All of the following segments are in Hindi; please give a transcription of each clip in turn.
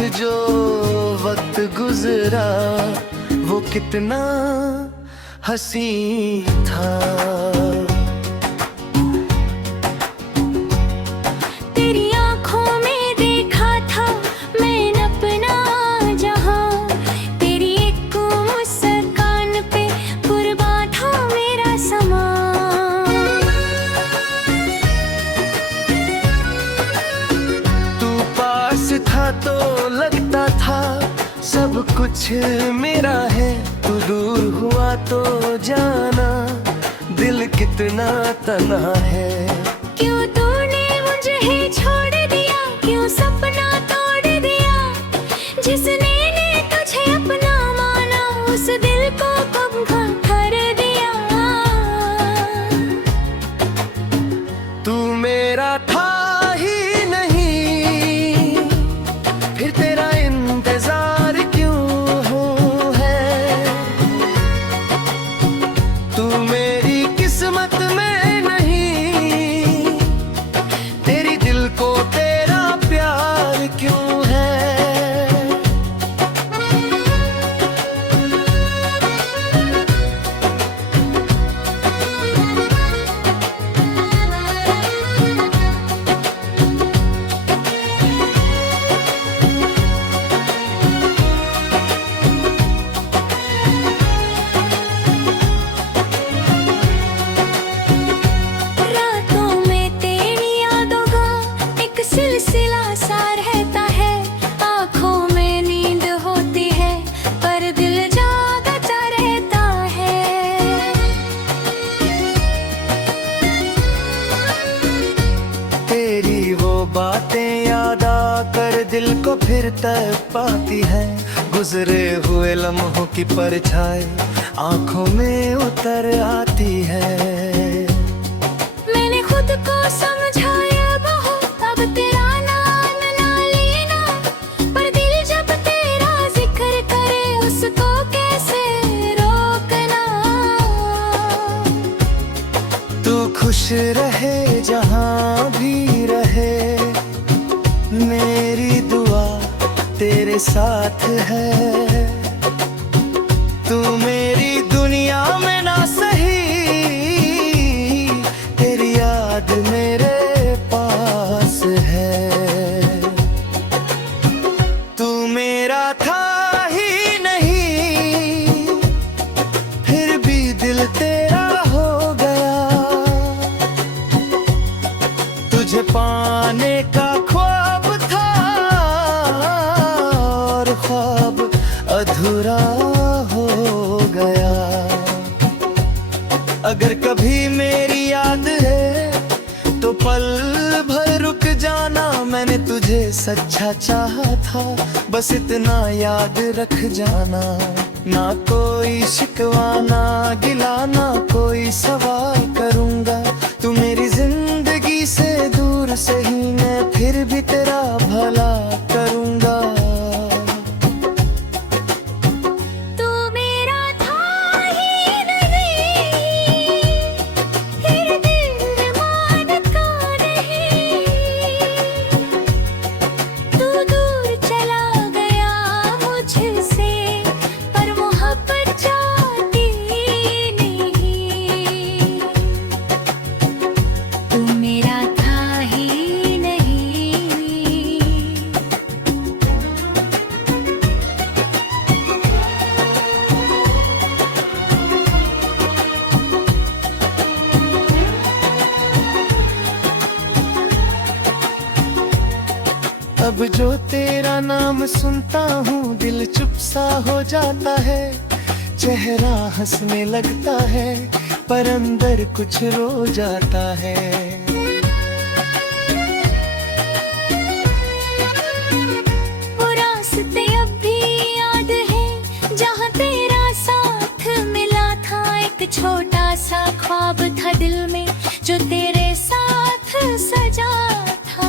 साथ जो वक्त गुजरा वो कितना हंसी था। तेरी आंखों में देखा था मैंने अपना जहां, तेरी एक मुस्कान पे कुर्बान था मेरा समा। तू पास था तो लगता था सब कुछ मेरा है, तू दूर हुआ तो जाना दिल कितना तन्हा है। क्यों तूने मुझे ही छोड़ दिया, क्यों सपना तोड़ दिया, जिसने ने तुझे अपना माना उस दिल को कब कर दिया। तू मेरा था ही नहीं, फिर तेरा इंतजार क्यों है। तू मेरी किस्मत में नहीं, तेरी दिल को तेरा प्यार क्यों है। तेरी वो बातें याद आकर दिल को फिर तड़पाती है, गुजरे हुए लम्हों की परछाई आंखों में उतर आती है। मैंने खुद को समझाया बहुत, अब तेरा नाम ना लेना, पर दिल जब तेरा जिक्र करे उसको कैसे रोकना। तू खुश रहे जहां भी रहे, मेरी दुआ तेरे साथ है। तू मेरी दुनिया में ना सही, तेरी याद मेरे पास है। तू मेरा था ही नहीं, फिर भी दिल तेरा हो गया। तुझे पाने का ख्वाब था और ख्वाब अधूरा हो गया। अगर कभी मेरी याद है तो पल भर रुक जाना, मैंने तुझे सच्चा चाहा था, बस इतना याद रख जाना। ना कोई शिकवा ना गिला ना कोई सवाल करूंगा, तू मेरी जिंदगी से दूर सही मैं फिर भी तेरा भला करूंगा। तू मेरा था ही नहीं, फिर दिल मानता नहीं, तू दूर चला गया मुझसे पर मोहब्बत जाती नहीं। तू मेरा था ही नहीं। अब जो तेरा नाम सुनता हूँ दिल चुप सा हो जाता है, चेहरा हंसने लगता है पर अंदर कुछ रो जाता है। वो रास्ते अब भी याद है जहाँ तेरा साथ मिला था, एक छोटा सा ख्वाब था दिल में जो तेरे साथ सजा था।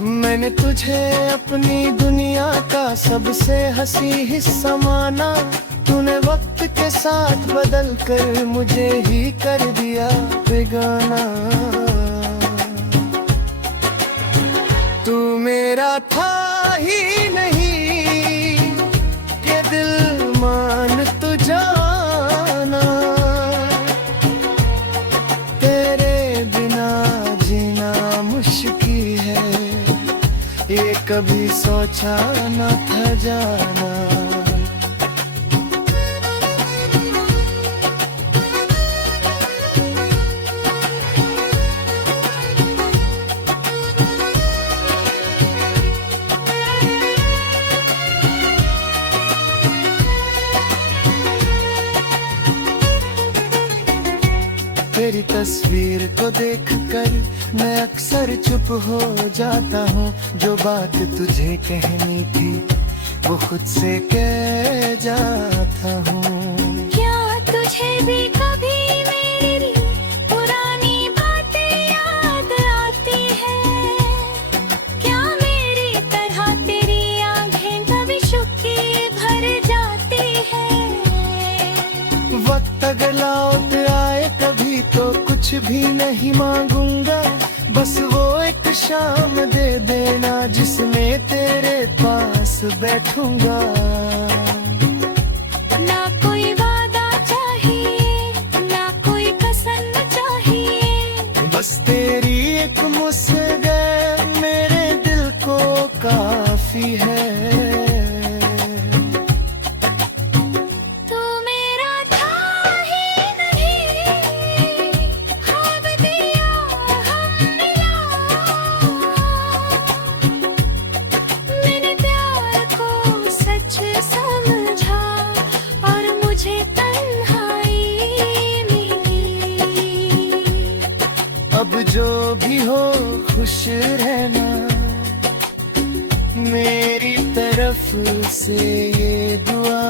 मैंने तुझे अपनी दुनिया का सबसे हंसी हिस्सा माना, तूने वक्त के साथ बदल कर मुझे ही कर दिया बेगाना। तू मेरा था ही नहीं कि दिल मान तू जाना, तेरे बिना जीना मुश्किल है, ये कभी सोचा न था जाना। तेरी तस्वीर को देखकर मैं अक्सर चुप हो जाता हूँ, जो बात तुझे कहनी थी वो खुद से कह जाता हूँ। क्या तुझे भी कभी मेरी पुरानी बातें याद आती है? क्या मेरी तरह तेरी आंखें कभी शुक्की भर जाती है? वक्त अगर लौट आए कभी तो कुछ भी नहीं मांगूंगा, बस वो एक शाम दे देना जिसमें तेरे पास बैठूंगा। ना कोई वादा चाहिए, ना कोई कसम चाहिए, बस तेरी एक मुस्कान मेरे दिल को काफी है। अब जो भी हो खुश रहना, मेरी तरफ से ये दुआ,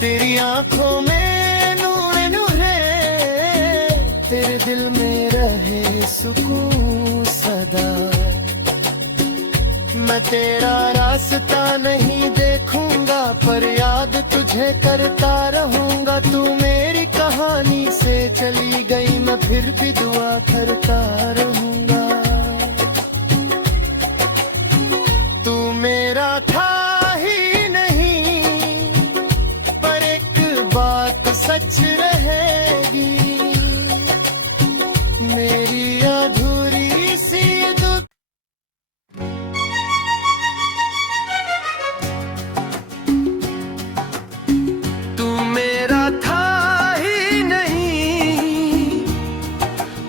तेरी आंखों में नूर नूर है, तेरे दिल में रहे सुकून सदा। मैं तेरा रास्ता नहीं देखूंगा पर याद तुझे करता रहूंगा। तू मेरी कहानी से चली गई मैं फिर भी दुआ करता रहूंगा। तू मेरा था ही नहीं पर एक बात सच रहेगी, मेरी अधूरी सी दुख। तू मेरा था ही नहीं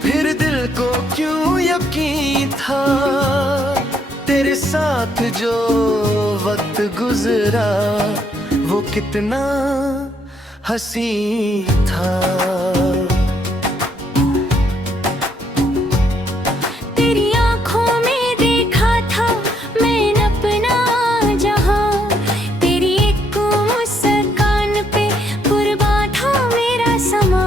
फिर दिल को क्यों यकीन था, तेरे साथ जो वक्त गुजरा वो कितना हंसी था। तेरी आंखों में देखा था मैंने अपना जहां, तेरी एक मुस्कान पे कुर्बान था मेरा समा।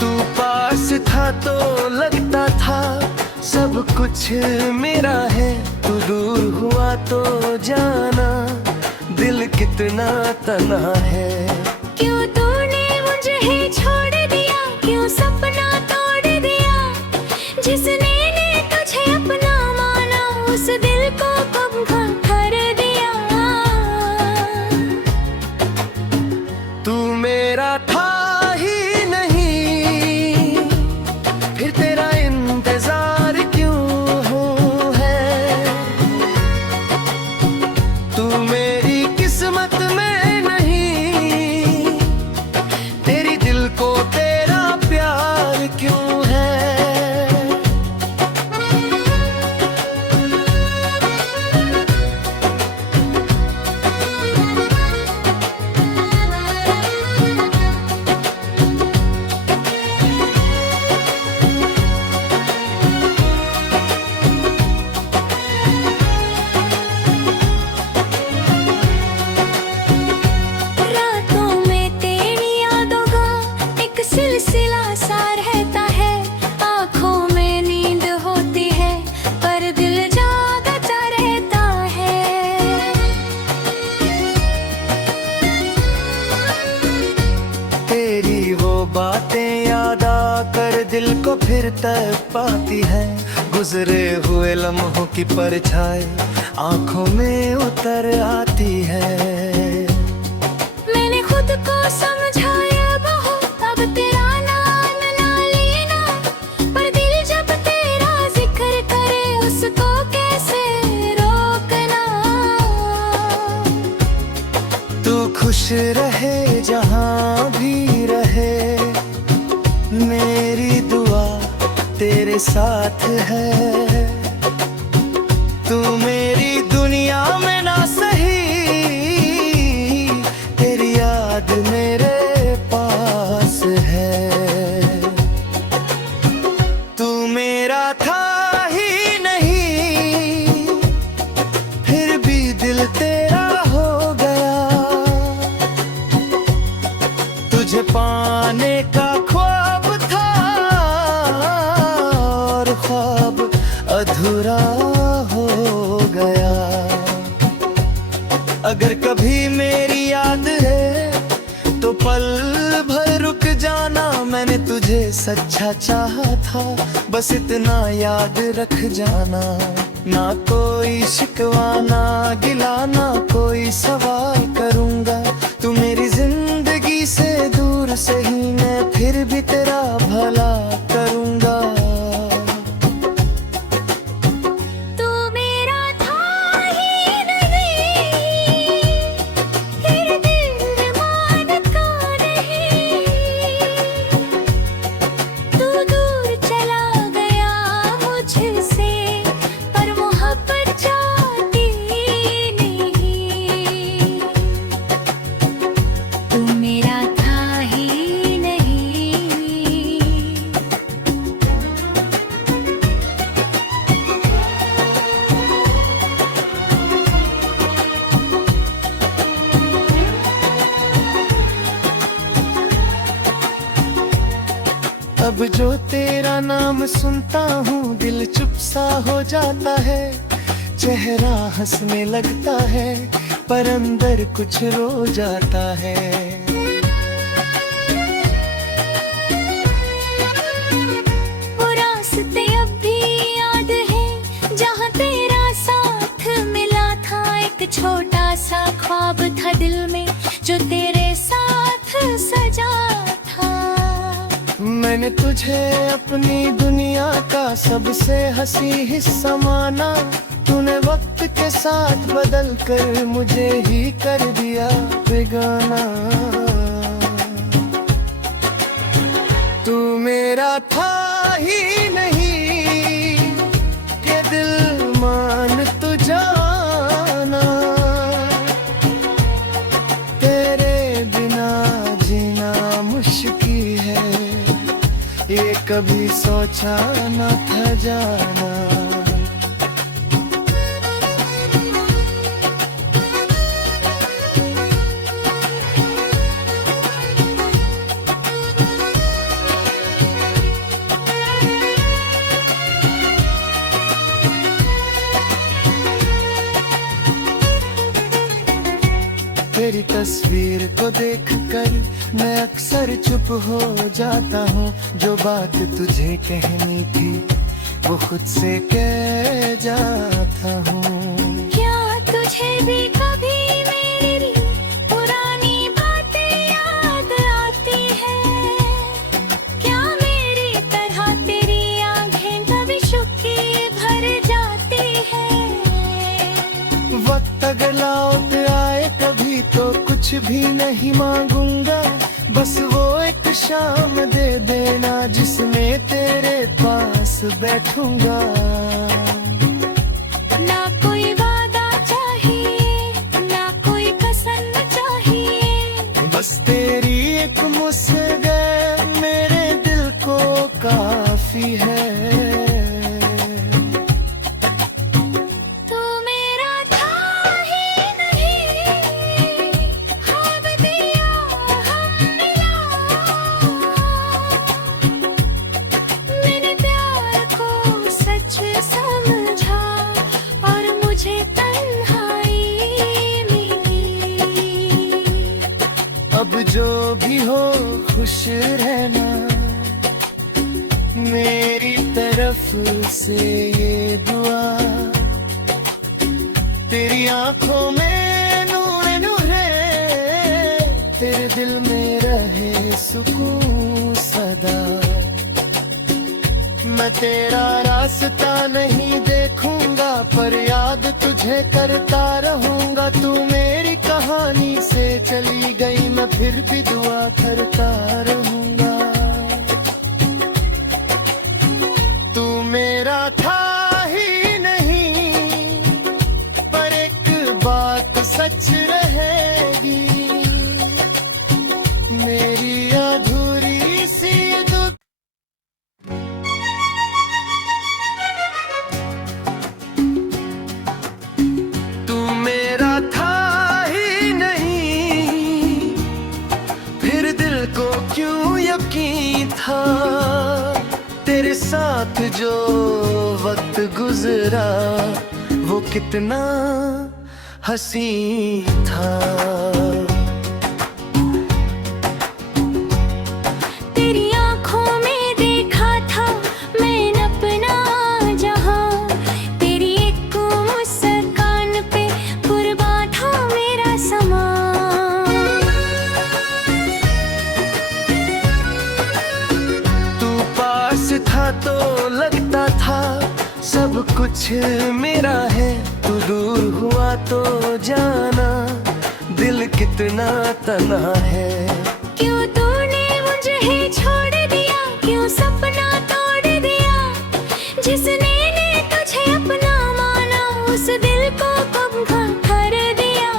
तू पास था तो लगता था सब कुछ मेरा है, तू दूर हुआ तो जाना दिल कितना तना है। क्यों तूने मुझे ही छोड़ दिया, क्यों सपना तोड़ दिया, जिसने ने तुझे अपना माना उस दिल को कब कर दिया। तू मेरा था ही नहीं फिर तेरा इंतजार क्यों है, तू मेरी किस्मत में नहीं, तेरी दिल को तेरा प्यार क्यों है। रातों में तेरी यादों का एक सिलसिला सा रहता है, आंखों में नींद होती है पर दिल जागता रहता है। तेरी वो बातें याद आकर दिल को तड़ पाती है। गुजरे हुए लम्हों की परछाई आंखों में उतर आती है। मैंने खुद को समझाया बहुत, अब तेरा नाम ना लेना, पर दिल जब तेरा जिक्र करे उसको कैसे रोकना। तू खुश रहे जहां भी रहे, मेरी दुआ तेरे साथ है। तू मेरी दुनिया में ना सही, तेरी याद मेरे पास है। तू मेरा था ही नहीं, फिर भी दिल तेरा हो गया। तुझे पाने का ख्वाब था और ख्वाब अधूरा हो गया। अगर कभी मेरी याद है तो पल भर रुक जाना। मैंने तुझे सच्चा चाहा था, बस इतना याद रख जाना। ना कोई शिकवा ना गिला, ना कोई सवाल करूंगा। तू मेरी जिंदगी से दूर सही, मैं फिर भी तेरा भला करूंगा। तू मेरा था ही नहीं, फिर दिल मानता नहीं। तू दूर चला गया मुझसे, पर मोहब्बत जाती नहीं। तू मेरा था ही नहीं। अब जो तेरा नाम सुनता हूँ दिल चुप सा हो जाता है। चेहरा हंसने लगता है पर अंदर कुछ रो जाता है। वो रास्ते अब भी याद है जहाँ तेरा साथ मिला था। एक छोटा सा ख्वाब था दिल में जो तेरे साथ सजा था। मैंने तुझे अपनी दुनिया का सबसे हंसी हिस्सा माना। तूने वक्त के साथ बदल कर मुझे ही कर दिया बेगाना। तू मेरा था ही नहीं कि दिल मान तू जाना। तेरे बिना जीना मुश्किल है, ये कभी सोचा न था जाना। तेरी तस्वीर को देखकर मैं अक्सर चुप हो जाता हूँ। जो बात तुझे कहनी थी वो खुद से कह जाता हूँ। क्या तुझे भी कभी मेरी पुरानी बातें याद आती है? क्या मेरी तरह तेरी आंखें कभी शुक्की भर जाती है? वक्त अगर लौट आए कभी तो कुछ भी नहीं मांगूंगा। बस वो एक शाम दे देना जिसमें तेरे पास बैठूंगा। ना कोई वादा चाहिए, ना कोई कसम चाहिए। बस तेरी एक मुस्कान मेरे दिल को काफी है। अब जो भी हो खुश रहना, मेरी तरफ से ये दुआ, तेरी आंखों में नूर नूर है, तेरे दिल में रहे सुकून सदा। मैं तेरा रास्ता नहीं देखूंगा पर याद तुझे करता रहूंगा। तू मेरी कहानी से चली गई, मैं फिर भी दुआ करता रहूंगा। तू मेरा था ही नहीं पर एक बात सच रहेगी, मेरी अधूरी सी दुख। तू मेरा था ही नहीं फिर दिल को क्यों यकीन था, तेरे साथ जो वक्त गुजरा वो कितना हंसी था। तेरी आंखों में देखा था मैंने अपना जहां, तेरी एक मुस्कान पे कुर्बान था मेरा समा। तू पास था तो लगता था सब कुछ मेरा है, तू दूर हुआ तो जाना दिल कितना तना है। क्यों तूने मुझे ही छोड़ दिया, क्यों सपना तोड़ दिया, जिसने ने तुझे अपना माना उस दिल को कब कर दिया।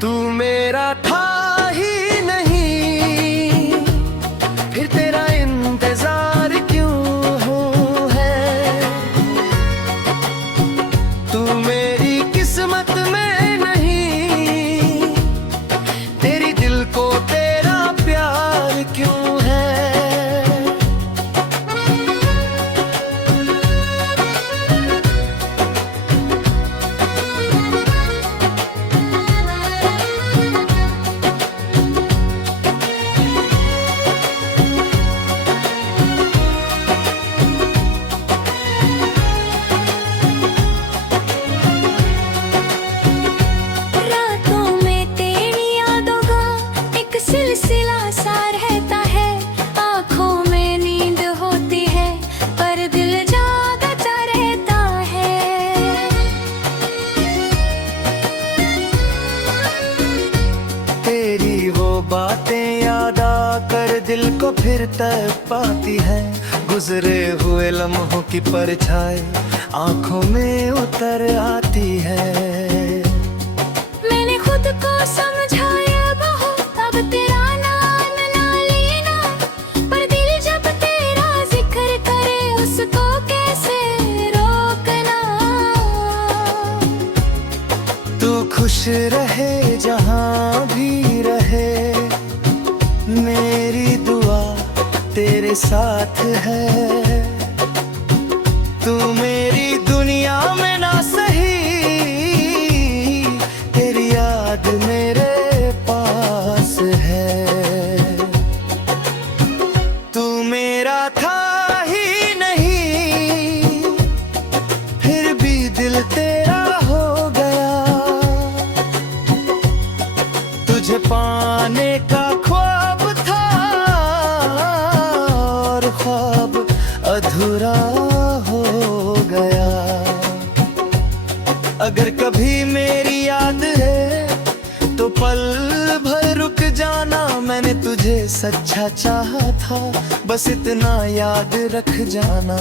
तू मेरा था ही नहीं फिर तेरा इंतजार क्यों है, तू मेरी किस्मत में नहीं, तेरी दिल को तेरा प्यार क्यों है। रातों में तेरी यादों का एक सिलसिला सा रहता है, आंखों में नींद होती है पर दिल जागता रहता है। तेरी वो बातें याद आकर दिल को फिर तड़प पाती है, गुजरे हुए लम्हों की परछाई आंखों में उतर आती है। मैंने खुद को समझाया बहुत अब तेरा नाम ना लेना, पर दिल जब तेरा जिक्र करे उसको कैसे रोकना। तू खुश रहे जहां भी रहे, मेरी दुआ तेरे साथ है। तू मेरी दुनिया में ना सही, तेरी याद मेरे पास है। तू मेरा था ही नहीं फिर भी दिल तेरा हो गया, तुझे पाने का ख्वाब था और ख्वाब अधूरा हो गया। अगर कभी मेरी याद है तो पल भर रुक जाना, मैंने तुझे सच्चा चाहा था बस इतना याद रख जाना।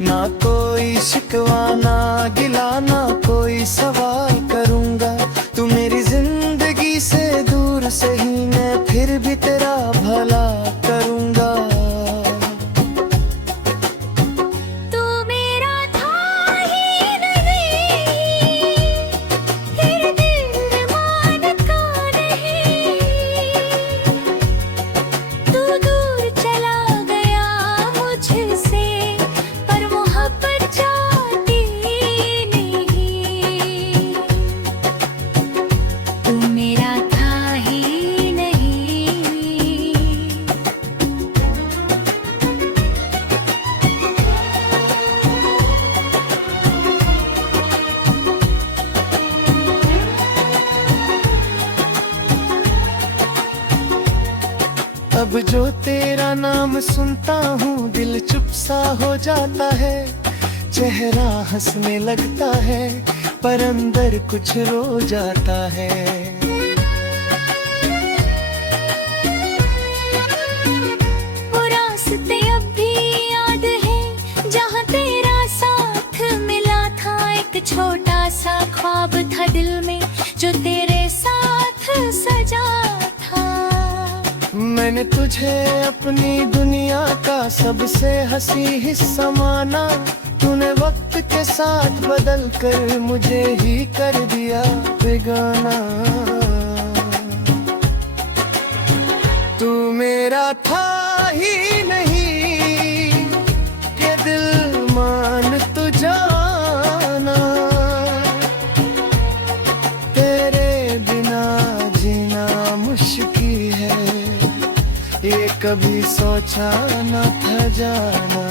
ना कोई शिकवा ना गिला ना कोई सवाल करूंगा, तू मेरी जिंदगी से दूर सही मैं फिर भी तेरा भला करूंगा। तू मेरा था ही नहीं फिर दिल मानता नहीं, तू दूर चला गया मुझसे पर मोहब्बत जाती नहीं। अब जो तेरा नाम सुनता हूँ दिल चुप सा हो जाता है। चेहरा हंसने लगता है पर अंदर कुछ रो जाता है। वो रास्ते अब भी याद है जहाँ तेरा साथ मिला था। एक छोटा सा ख्वाब था दिल में जो तेरे साथ सजा था। मैंने तुझे अपनी दुनिया का सबसे हंसी हिस्सा माना। तूने वक्त के साथ बदल कर मुझे ही कर दिया बेगाना। तू मेरा था ही नहीं कि दिल मान तू जाना। तेरे बिना जीना मुश्किल है ये कभी सोचा न था जाना।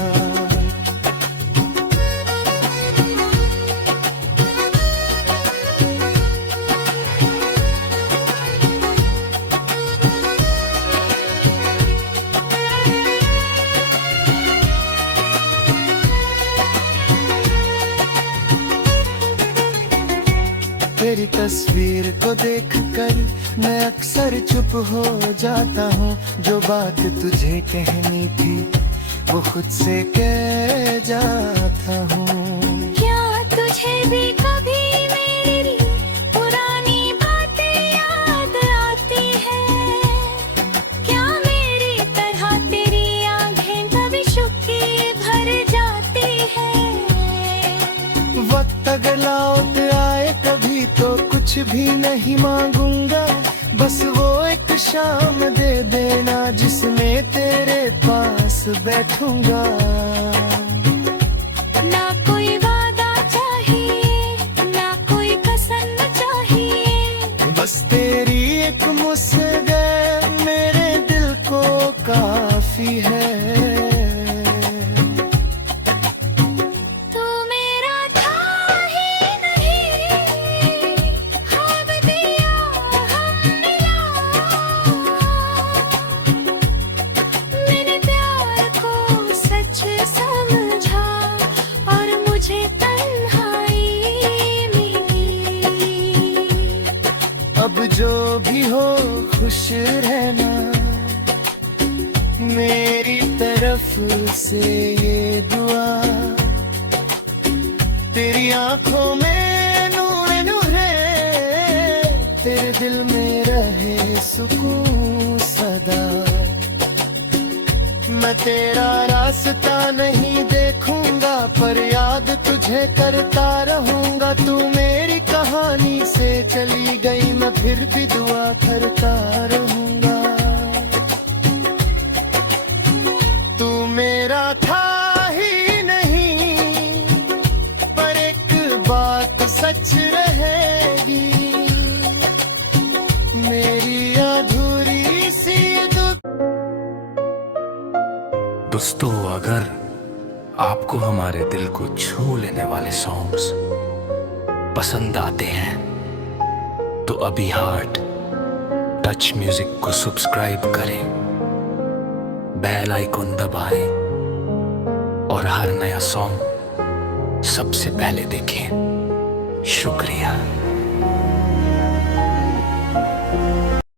तेरी तस्वीर को देखकर मैं अक्सर चुप हो जाता हूँ। जो बात तुझे कहनी थी वो खुद से कह जाता हूँ। क्या तुझे भी कभी मेरी पुरानी बातें याद आती है? क्या मेरी तरह तेरी आंखें कभी शुक्की भर जाती है? वक्त अगर लौट आए कभी तो कुछ भी नहीं मांगूंगा। बस वो एक शाम दे देना जिसमें तेरे पास बैठूंगा। ना कोई वादा चाहिए ना कोई कसम चाहिए। बस तेरी एक मुस्कान मेरे दिल को काफी है। अब जो भी हो खुश रहना मेरी तरफ से ये दुआ। तेरी आंखों में नूर नूर है तेरे दिल में रहे सुकून सदा। मैं तेरा रास्ता नहीं देखूंगा पर याद तुझे करता रहूंगा। तू मेरी कहानी से चली गई मैं फिर भी दुआ करता रहूंगा। तू मेरा था ही नहीं पर एक बात सच रहेगी। मेरी अधूरी सी दोस्तों, अगर आपको हमारे दिल को छू लेने वाले सॉन्ग्स पसंद आते हैं तो अभी हार्ट टच म्यूजिक को सब्सक्राइब करें, बेल आइकॉन दबाएं और हर नया सॉन्ग सबसे पहले देखें। शुक्रिया।